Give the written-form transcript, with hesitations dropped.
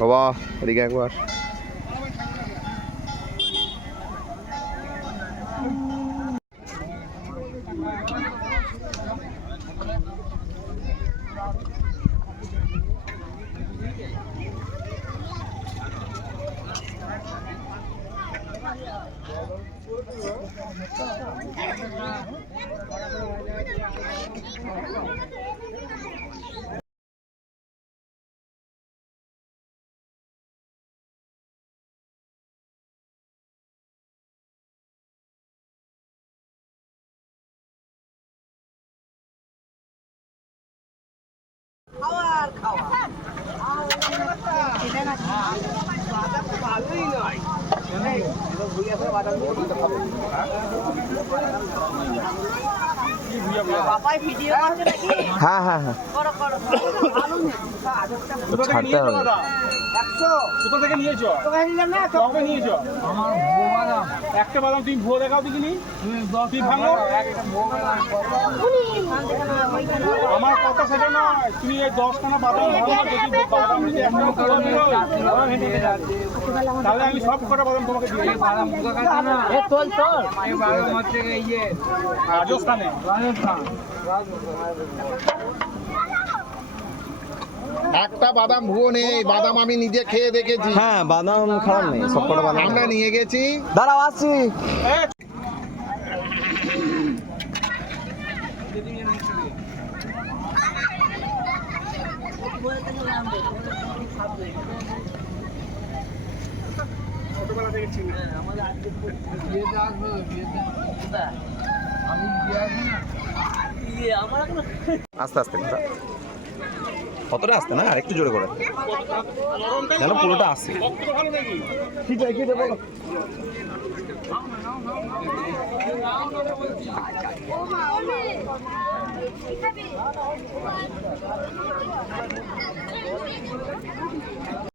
বাবা এদিকে একবার। হ্যাঁ হ্যাঁ হ্যাঁ ছাড়তে হবে। কোথা থেকে নিয়েছো? কবে নিয়েছো? একটা বাদাম তুমি ভুয়ো দেখাও দেখিনি। তুই ভাঙো। আমার কথা সেটা নয়, তুমি এই 10খানা বাদাম ভাঙো, যদি বাদাম যদি একটা তাহলে আমি সব কটা বাদাম তোমাকে দিয়ে দেবো। রাজস্থানে। একটা বাদাম ভুয়ো নেই, বাদাম আমি নিজে খেয়ে দেখেছি। হ্যাঁ বাদাম খারাপ নেই, সবকটা বাদাম আমরা নিয়ে গেছি। দাঁড়াও আসছি। ছোটবেলা থেকে চিনি। আস্তে আস্তে কতটা আসতে না, আর একটু জোরে করে যেন পুরোটা আসে। ভালো নাকি? কি চাই, কি দেবো?